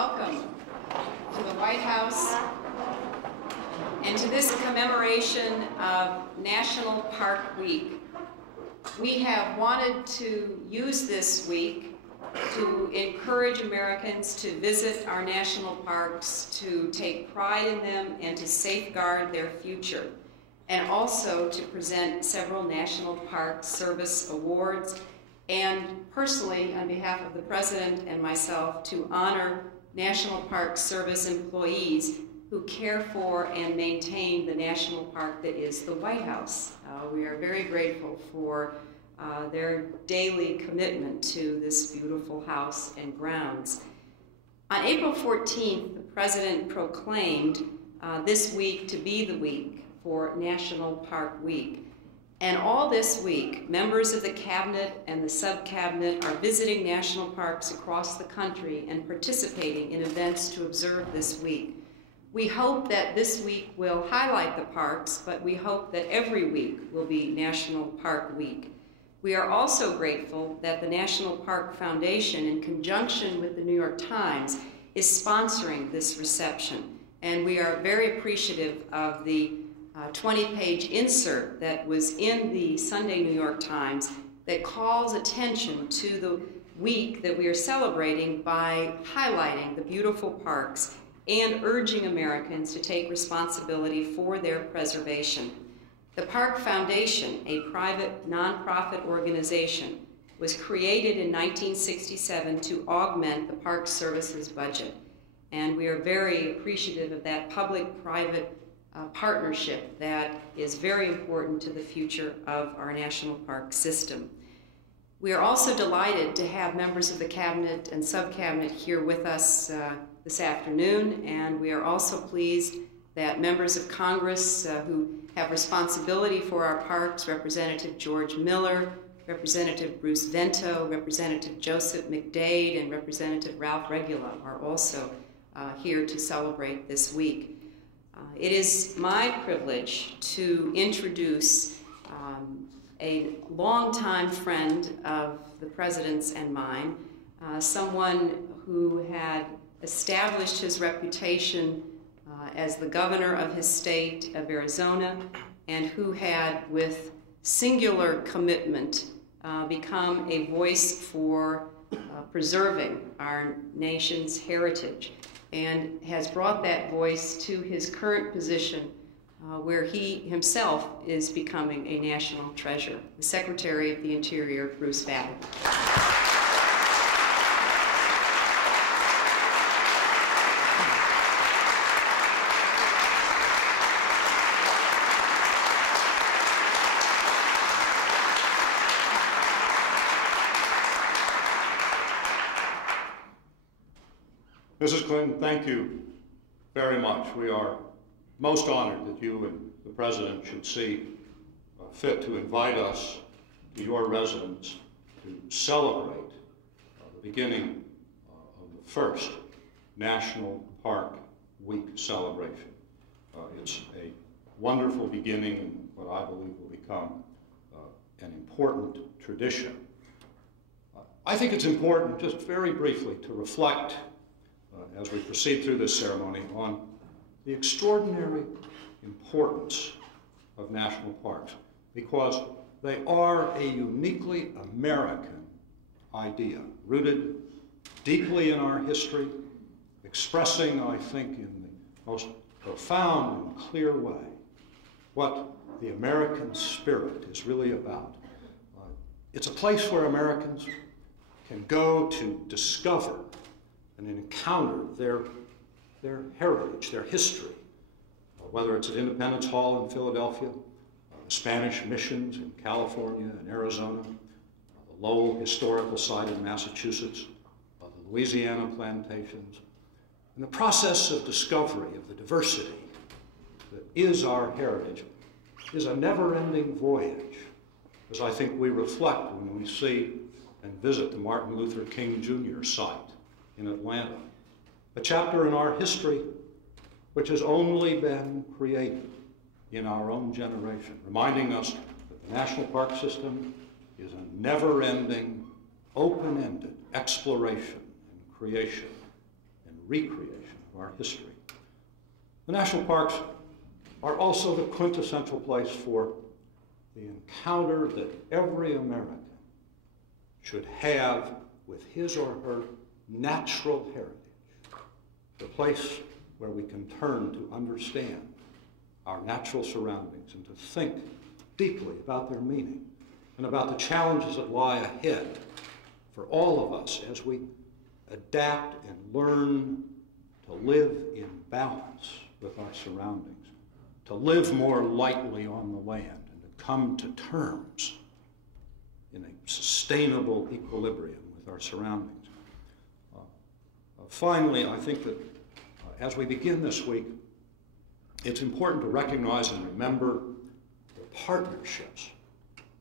welcome to the White House and to this commemoration of National Park Week. We have wanted to use this week to encourage Americans to visit our national parks, to take pride in them, and to safeguard their future, and also to present several National Park Service awards, and personally, on behalf of the President and myself, to honor National Park Service employees who care for and maintain the national park that is the White House. We are very grateful for their daily commitment to this beautiful house and grounds. On April 14th, the President proclaimed this week to be the week for National Park Week. And all this week, members of the Cabinet and the Sub-Cabinet are visiting national parks across the country and participating in events to observe this week. We hope that this week will highlight the parks, but we hope that every week will be National Park Week. We are also grateful that the National Park Foundation, in conjunction with the New York Times, is sponsoring this reception. And we are very appreciative of the 20-page insert that was in the Sunday New York Times that calls attention to the week that we are celebrating by highlighting the beautiful parks and urging Americans to take responsibility for their preservation. The Park Foundation, a private nonprofit organization, was created in 1967 to augment the Park Service's budget. And we are very appreciative of that public-private partnership that is very important to the future of our national park system. We are also delighted to have members of the Cabinet and Sub-Cabinet here with us this afternoon, and we are also pleased that members of Congress who have responsibility for our parks, Representative George Miller, Representative Bruce Vento, Representative Joseph McDade, and Representative Ralph Regula are also here to celebrate this week. It is my privilege to introduce a longtime friend of the President's and mine, someone who had established his reputation as the governor of his state of Arizona, and who had, with singular commitment, become a voice for preserving our nation's heritage, and has brought that voice to his current position where he himself is becoming a national treasure, the Secretary of the Interior, Bruce Vattel. Mrs. Clinton, thank you very much. We are most honored that you and the President should see fit to invite us to your residence to celebrate the beginning of the first National Park Week celebration. It's a wonderful beginning in what I believe will become an important tradition. I think it's important, just very briefly, to reflect as we proceed through this ceremony on the extraordinary importance of national parks, because they are a uniquely American idea, rooted deeply in our history, expressing, I think, in the most profound and clear way what the American spirit is really about. It's a place where Americans can go to discover and encounter their heritage, their history, whether it's at Independence Hall in Philadelphia, the Spanish missions in California and Arizona, the Lowell Historical Site in Massachusetts, the Louisiana plantations, and the process of discovery of the diversity that is our heritage is a never-ending voyage, as I think we reflect when we see and visit the Martin Luther King Jr. site in Atlanta, a chapter in our history which has only been created in our own generation, reminding us that the national park system is a never-ending, open-ended exploration and creation and recreation of our history. The national parks are also the quintessential place for the encounter that every American should have with his or her natural heritage, the place where we can turn to understand our natural surroundings and to think deeply about their meaning and about the challenges that lie ahead for all of us as we adapt and learn to live in balance with our surroundings, to live more lightly on the land, and to come to terms in a sustainable equilibrium with our surroundings. Finally, I think that as we begin this week, it's important to recognize and remember the partnerships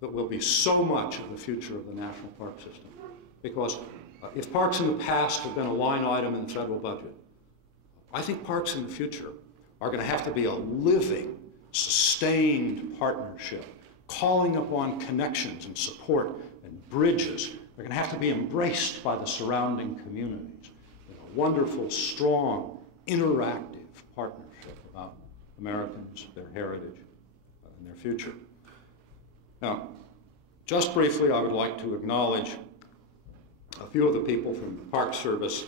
that will be so much of the future of the national park system. Because if parks in the past have been a line item in the federal budget, I think parks in the future are going to have to be a living, sustained partnership, calling upon connections and support and bridges. They're going to have to be embraced by the surrounding communities in a wonderful, strong, interactive partnership about Americans, their heritage, and their future. Now, just briefly, I would like to acknowledge a few of the people from the Park Service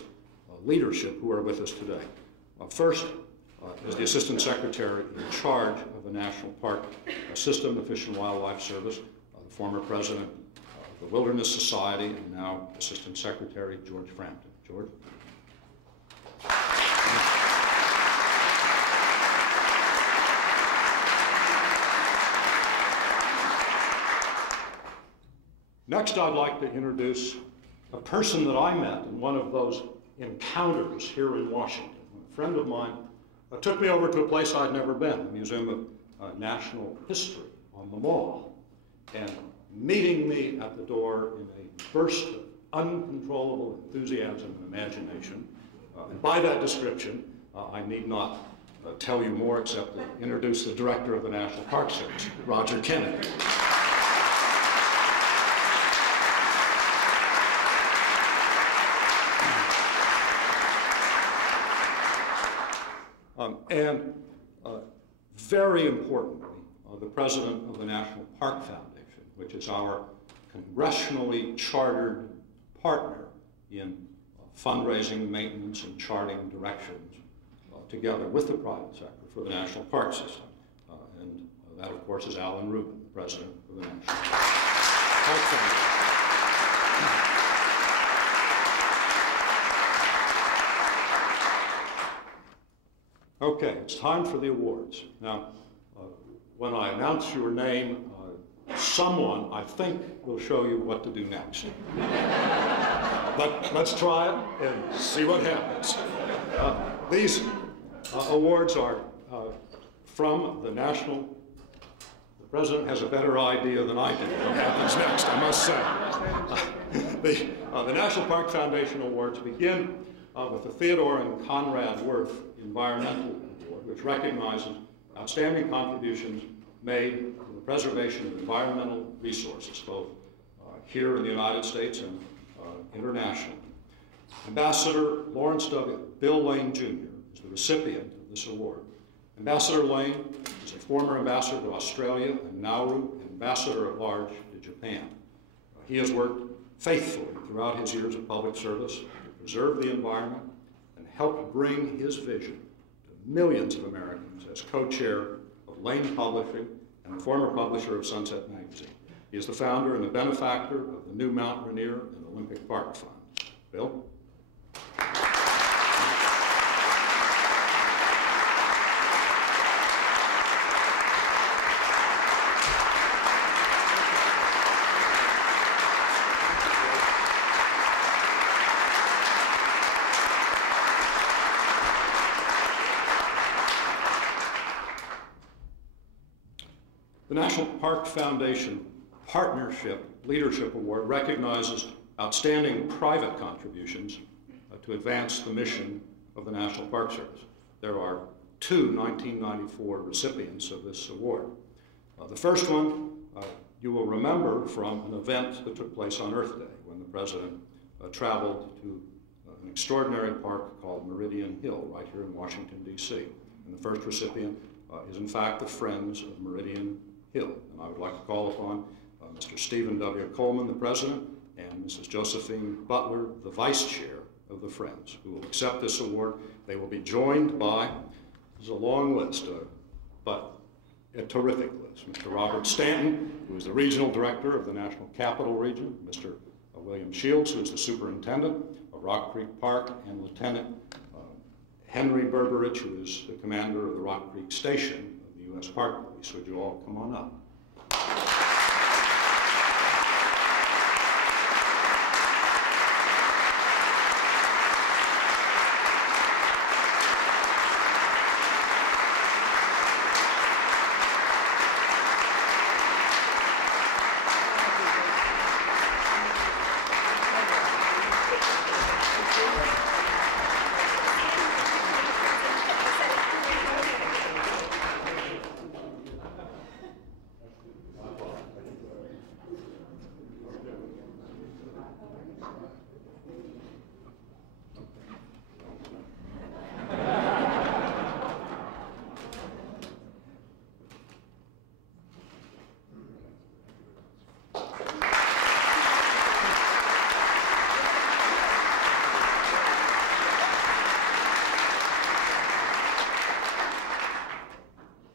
leadership who are with us today. First is the Assistant Secretary in charge of the National Park System, the Fish and Wildlife Service, the former President of the Wilderness Society, and now Assistant Secretary George Frampton. George? Next, I'd like to introduce a person that I met in one of those encounters here in Washington. A friend of mine took me over to a place I'd never been, the Museum of National History on the Mall, and meeting me at the door in a burst of uncontrollable enthusiasm and imagination. And by that description, I need not tell you more except to introduce the Director of the National Park Service, Roger Kennedy. And very importantly, the President of the National Park Foundation, which is our congressionally chartered partner in fundraising, maintenance, and charting directions together with the private sector for the National Park System. And that, of course, is Alan Rubin, the President of the National Park Foundation. Okay, it's time for the awards. Now, when I announce your name, someone, I think, will show you what to do next. But let's try it and see what happens. These awards are from the National. The President has a better idea than I do what happens next, I must say. The National Park Foundation Awards begin with the Theodore and Conrad Worth Environmental Award, which recognizes outstanding contributions made to the preservation of environmental resources, both here in the United States and internationally. Ambassador Lawrence W. Bill Lane, Jr. is the recipient of this award. Ambassador Lane is a former ambassador to Australia and Nauru, ambassador at large to Japan. He has worked faithfully throughout his years of public service to preserve the environment and help bring his vision to millions of Americans as co-chair of Lane Publishing and the former publisher of Sunset Magazine. He is the founder and the benefactor of the new Mount Rainier and Olympic Park Fund. Bill? The National Park Foundation Partnership Leadership Award recognizes outstanding private contributions to advance the mission of the National Park Service. There are two 1994 recipients of this award. The first one you will remember from an event that took place on Earth Day when the President traveled to an extraordinary park called Meridian Hill right here in Washington, D.C. And the first recipient is in fact the Friends of Meridian Hill. And I would like to call upon Mr. Stephen W. Coleman, the president, and Mrs. Josephine Butler, the vice chair of the Friends, who will accept this award. They will be joined by, this is a long list, but a terrific list. Mr. Robert Stanton, who is the regional director of the National Capital Region, Mr. William Shields, who is the superintendent of Rock Creek Park, and Lieutenant Henry Berberich, who is the commander of the Rock Creek Station of the U.S. Park Police. Would you all come on up?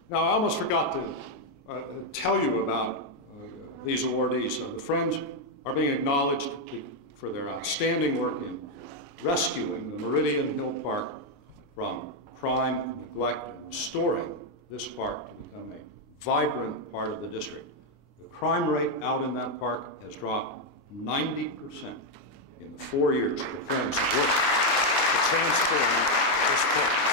Now, I almost forgot to tell you about these awardees. The Friends are being acknowledged for their outstanding work in rescuing the Meridian Hill Park from crime and neglect and restoring this park to become a vibrant part of the district. The crime rate out in that park has dropped 90% in the 4 years that the Friends have worked to transform this park.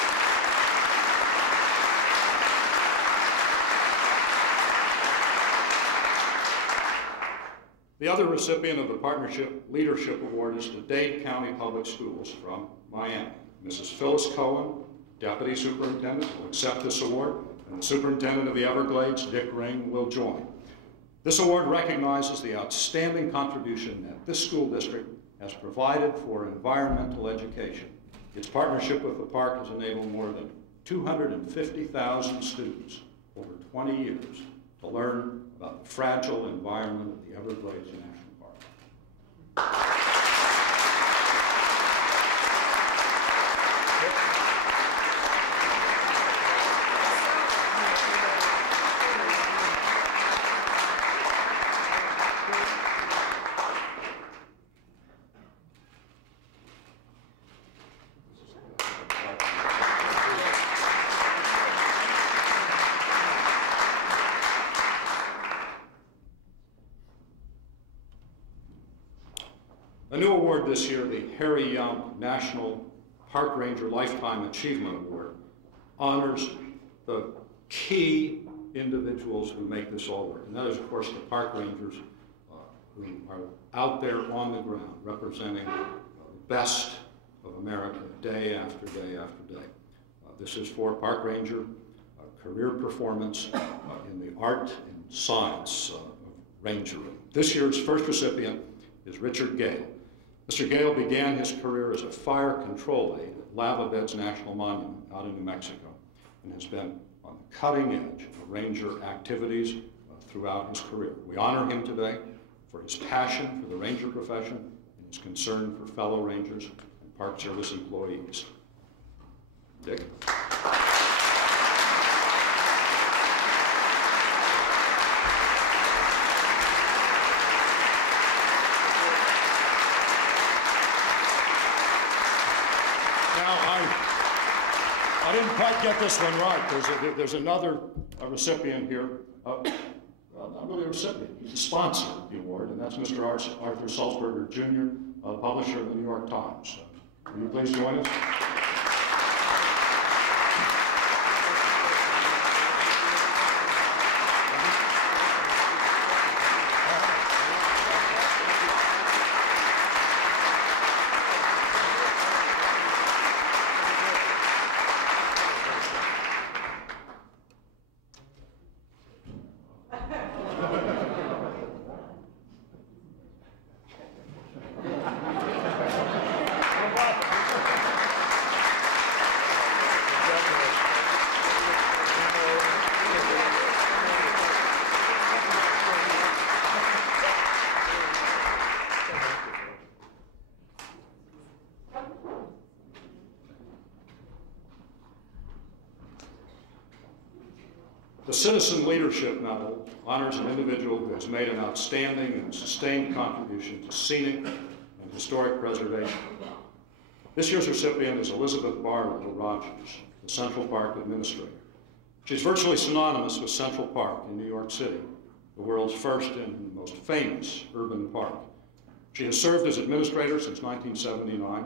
The other recipient of the Partnership Leadership Award is the Dade County Public Schools from Miami. Mrs. Phyllis Cohen, Deputy Superintendent, will accept this award, and the Superintendent of the Everglades, Dick Ring, will join. This award recognizes the outstanding contribution that this school district has provided for environmental education. Its partnership with the park has enabled more than 250,000 students over 20 years to learn about the fragile environment of the Everglades National Park. A new award this year, the Harry Young National Park Ranger Lifetime Achievement Award, honors the key individuals who make this all work. And that is, of course, the park rangers who are out there on the ground representing the best of America day after day after day. This is for park ranger career performance in the art and science of rangering. This year's first recipient is Richard Gale. Mr. Gale began his career as a fire control aide at Lava Beds National Monument out in New Mexico and has been on the cutting edge of ranger activities throughout his career. We honor him today for his passion for the ranger profession and his concern for fellow rangers and Park Service employees. Dick? I didn't quite get this one right. There's another recipient here. Not really a recipient, he's a sponsor of the award, and that's Mr. Arthur Sulzberger, Jr., publisher of the New York Times. Will you please join us? Citizen Leadership Medal honors an individual who has made an outstanding and sustained contribution to scenic and historic preservation. This year's recipient is Elizabeth Barlow Rogers, the Central Park Administrator. She's virtually synonymous with Central Park in New York City, the world's first and most famous urban park. She has served as administrator since 1979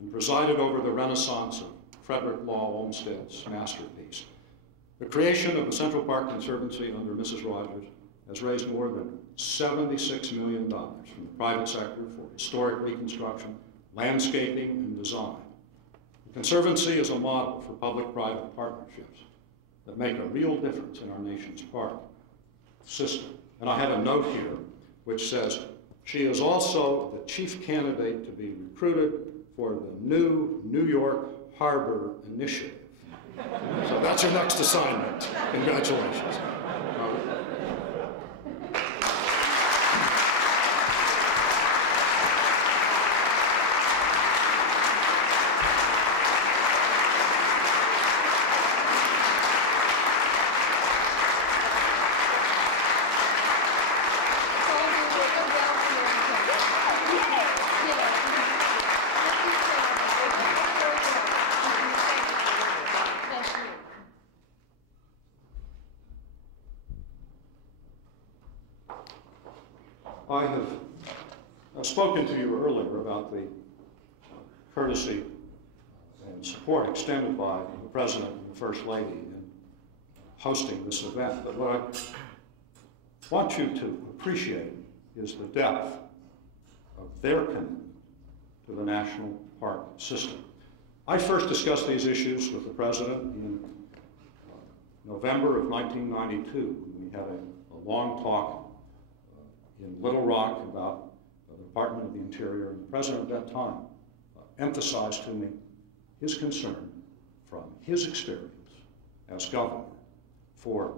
and presided over the renaissance of Frederick Law Olmsted's masterpiece. The creation of the Central Park Conservancy under Mrs. Rogers has raised more than $76 million from the private sector for historic reconstruction, landscaping, and design. The Conservancy is a model for public-private partnerships that make a real difference in our nation's park system. And I have a note here which says, she is also the chief candidate to be recruited for the new New York Harbor Initiative. So that's your next assignment. Congratulations. I've spoken to you earlier about the courtesy and support extended by the President and the First Lady in hosting this event. But what I want you to appreciate is the depth of their commitment to the national park system. I first discussed these issues with the President in November of 1992. We had a long talk in Little Rock about the Department of the Interior, and the President at that time emphasized to me his concern from his experience as governor for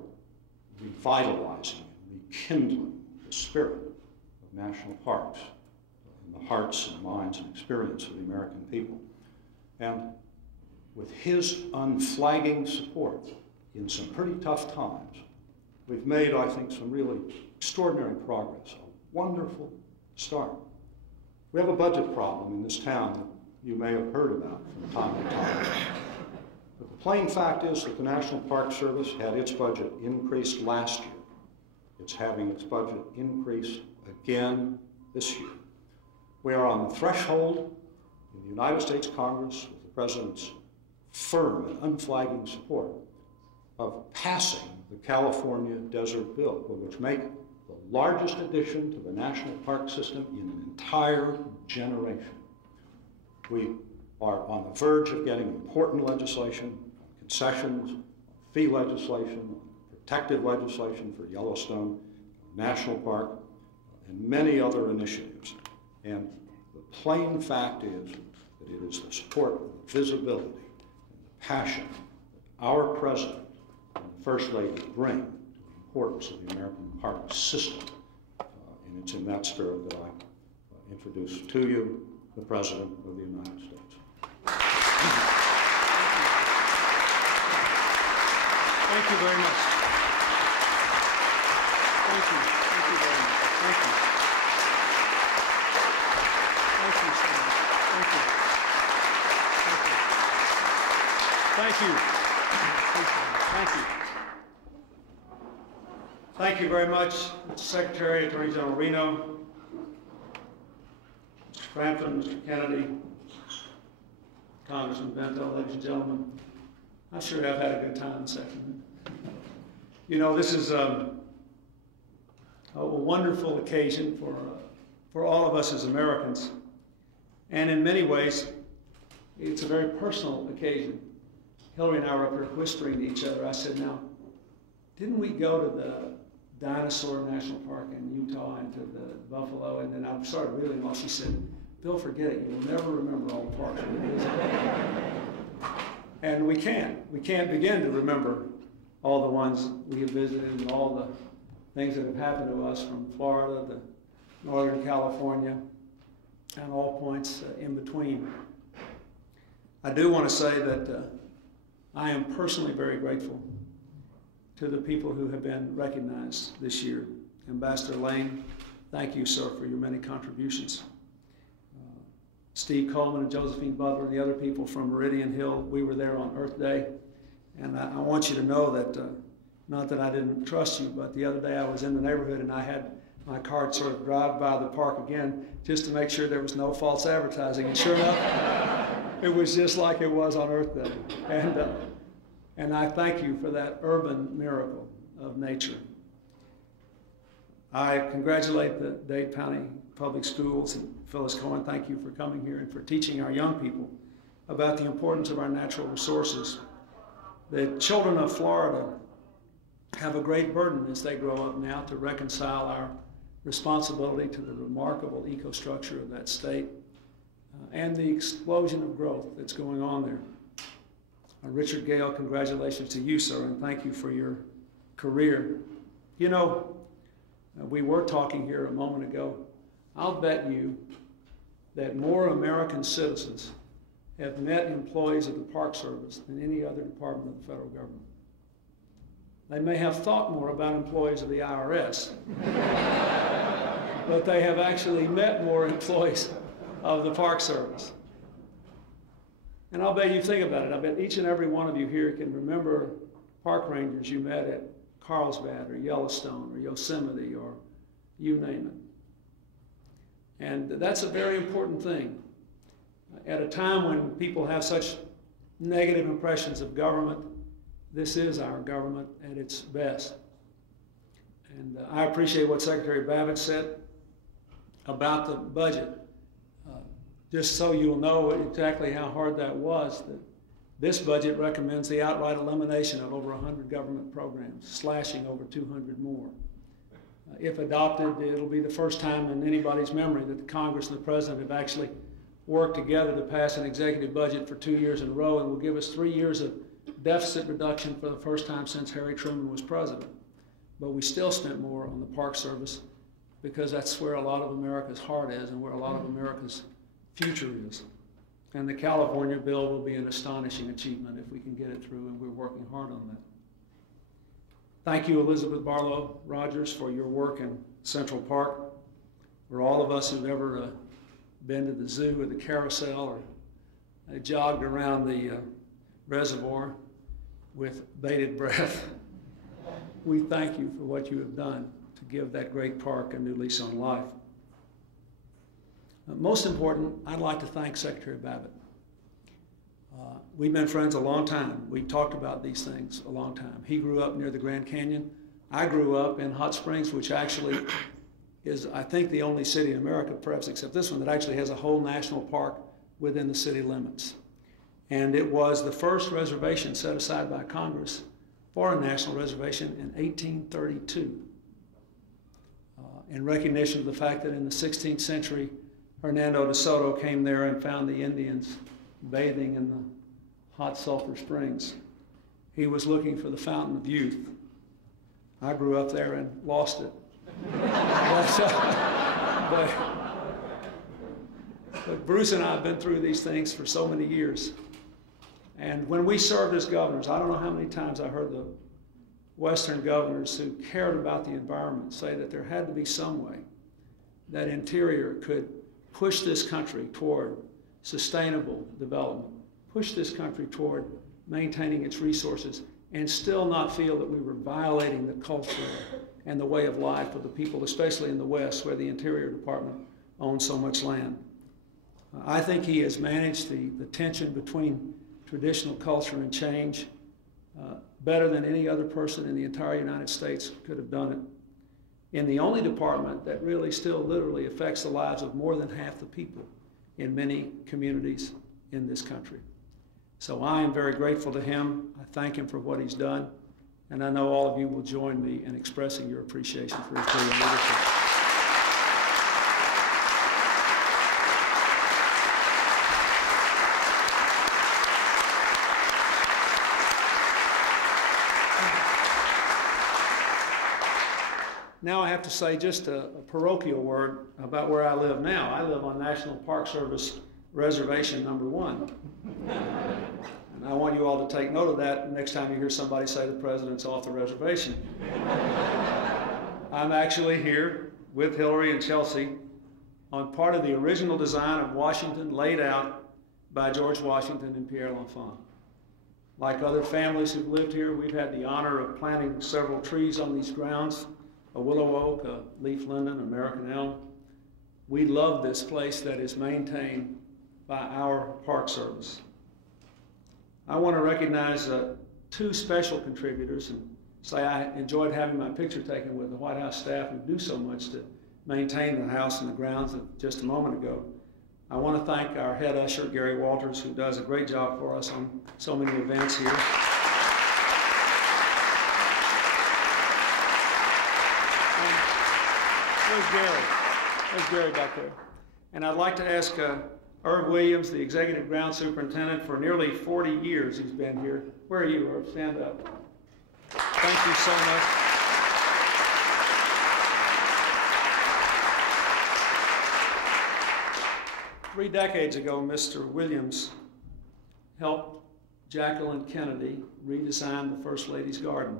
revitalizing and rekindling the spirit of national parks in the hearts and minds and experience of the American people. And with his unflagging support in some pretty tough times, we've made, I think, some really extraordinary progress, a wonderful start. We have a budget problem in this town that you may have heard about from time to time. But the plain fact is that the National Park Service had its budget increased last year. It's having its budget increased again this year. We are on the threshold in the United States Congress with the President's firm and unflagging support of passing the California Desert Bill, which make the largest addition to the national park system in an entire generation. We are on the verge of getting important legislation, concessions, fee legislation, protective legislation for Yellowstone National Park, and many other initiatives. And the plain fact is that it is the support, the visibility, and the passion that our President and the First Lady bring to the importance of the American park system. And it's in that spirit that I introduce to you the President of the United States. Thank you very much. Thank you. Thank you very much. Thank you. Thank you so much. Thank you. Thank you. Thank you. Thank you very much, Mr. Secretary, Attorney General Reno, Mr. Frampton, Mr. Kennedy, Congressman Bento, ladies and gentlemen. I sure have had a good time this afternoon. You know, this is a wonderful occasion for all of us as Americans. And in many ways, it's a very personal occasion. Hillary and I were up here whispering to each other. I said, now, didn't we go to the Dinosaur National Park in Utah and to the Buffalo? And then I started reeling off. She said, Bill, forget it. You will never remember all the parks we visited. And we can't begin to remember all the ones we have visited and all the things that have happened to us from Florida to Northern California and all points in between. I do want to say that I am personally very grateful to the people who have been recognized this year. Ambassador Lane, thank you, sir, for your many contributions. Steve Coleman and Josephine Butler and the other people from Meridian Hill, we were there on Earth Day. And I want you to know that, not that I didn't trust you, but the other day I was in the neighborhood and I had my card sort of drive by the park again just to make sure there was no false advertising. And sure enough, it was just like it was on Earth Day. And I thank you for that urban miracle of nature. I congratulate the Dade County Public Schools and Phyllis Cohen. Thank you for coming here and for teaching our young people about the importance of our natural resources. The children of Florida have a great burden as they grow up now to reconcile our responsibility to the remarkable ecostructure of that state and the explosion of growth that's going on there. Richard Gale, congratulations to you, sir, and thank you for your career. You know, we were talking here a moment ago. I'll bet you that more American citizens have met employees of the Park Service than any other department of the federal government. They may have thought more about employees of the IRS, but they have actually met more employees of the Park Service. And I'll bet you think about it. I bet each and every one of you here can remember park rangers you met at Carlsbad or Yellowstone or Yosemite or you name it. And that's a very important thing. At a time when people have such negative impressions of government, this is our government at its best. And I appreciate what Secretary Babbitt said about the budget. Just so you'll know exactly how hard that was, that this budget recommends the outright elimination of over 100 government programs, slashing over 200 more. If adopted, it'll be the first time in anybody's memory that the Congress and the President have actually worked together to pass an executive budget for 2 years in a row, and will give us 3 years of deficit reduction for the first time since Harry Truman was president. But we still spent more on the Park Service because that's where a lot of America's heart is and where a lot of America's future is. And the California bill will be an astonishing achievement if we can get it through, and we're working hard on that. Thank you, Elizabeth Barlow Rogers, for your work in Central Park. For all of us who've ever been to the zoo or the carousel or jogged around the reservoir with bated breath, we thank you for what you have done to give that great park a new lease on life. Most important, I'd like to thank Secretary Babbitt. We've been friends a long time. We talked about these things a long time. He grew up near the Grand Canyon. I grew up in Hot Springs, which actually is, I think, the only city in America, perhaps except this one, that actually has a whole national park within the city limits. And it was the first reservation set aside by Congress for a national reservation in 1832, in recognition of the fact that in the 16th century, Hernando de Soto came there and found the Indians bathing in the hot sulfur springs. He was looking for the fountain of youth. I grew up there and lost it. But Bruce and I have been through these things for so many years. And when we served as governors, I don't know how many times I heard the Western governors who cared about the environment say that there had to be some way that Interior could push this country toward sustainable development, push this country toward maintaining its resources, and still not feel that we were violating the culture and the way of life of the people, especially in the West, where the Interior Department owns so much land. I think he has managed the tension between traditional culture and change better than any other person in the entire United States could have done it, in the only department that really still literally affects the lives of more than half the people in many communities in this country. So I am very grateful to him. I thank him for what he's done, and I know all of you will join me in expressing your appreciation for his brilliant leadership. Now I have to say just a parochial word about where I live now. I live on National Park Service Reservation number 1. And I want you all to take note of that next time you hear somebody say the president's off the reservation. I'm actually here with Hillary and Chelsea on part of the original design of Washington laid out by George Washington and Pierre L'Enfant. Like other families who've lived here, we've had the honor of planting several trees on these grounds, a willow oak, a leaf linden, American elm. We love this place that is maintained by our Park Service. I want to recognize two special contributors and say I enjoyed having my picture taken with the White House staff who do so much to maintain the house and the grounds just a moment ago. I want to thank our head usher, Gary Walters, who does a great job for us on so many events here. Where's Gary? There's Gary back there. And I'd like to ask Irv Williams, the Executive Ground Superintendent, for nearly 40 years he's been here. Where are you, Irv? Stand up. Thank you so much. Three decades ago, Mr. Williams helped Jacqueline Kennedy redesign the First Lady's Garden.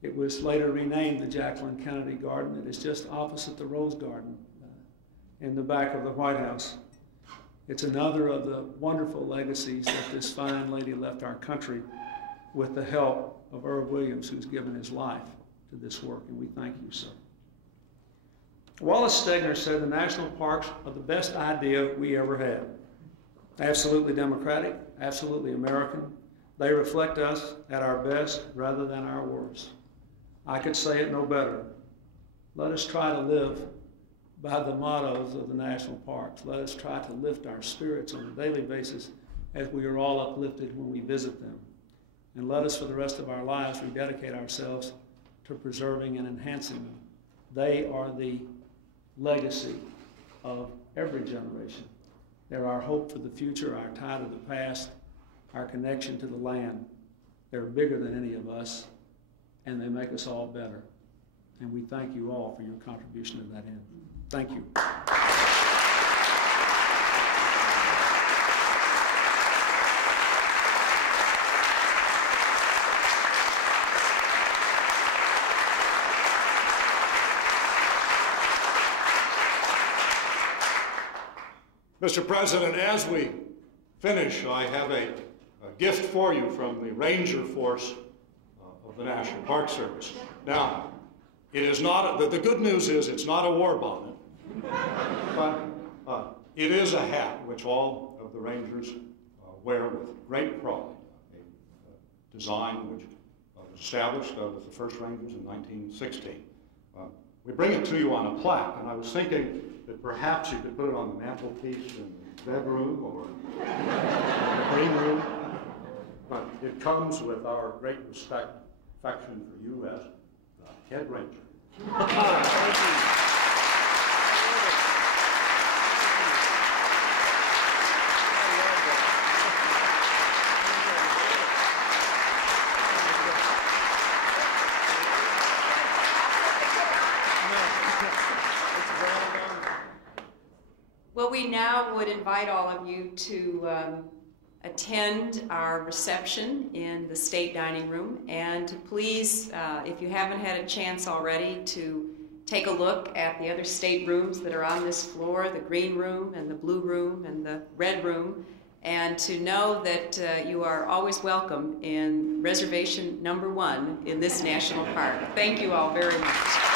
It was later renamed the Jacqueline Kennedy Garden. It is just opposite the Rose Garden in the back of the White House. It's another of the wonderful legacies that this fine lady left our country with the help of Irv Williams, who's given his life to this work, and we thank you, sir. Wallace Stegner said the national parks are the best idea we ever had. Absolutely democratic, absolutely American. They reflect us at our best rather than our worst. I could say it no better. Let us try to live by the mottos of the national parks. Let us try to lift our spirits on a daily basis as we are all uplifted when we visit them. And let us, for the rest of our lives, rededicate ourselves to preserving and enhancing them. They are the legacy of every generation. They're our hope for the future, our tie to the past, our connection to the land. They're bigger than any of us, and they make us all better. And we thank you all for your contribution to that end. Thank you. Mr. President, as we finish, I have a gift for you from the Ranger Force of the National Park Service. Now, it is not, the good news is it's not a war bonnet, but it is a hat which all of the Rangers wear with great pride. A design which was established with the first Rangers in 1916. We bring it to you on a plaque, and I was thinking that perhaps you could put it on the mantelpiece in the bedroom or the green room. But it comes with our great respect, affection for you as the head ranger. Thank you. Well, we now would invite all of you to attend our reception in the State Dining Room, and to please, if you haven't had a chance already, to take a look at the other state rooms that are on this floor, the green room and the blue room and the red room, and to know that you are always welcome in reservation number 1 in this national park. Thank you all very much.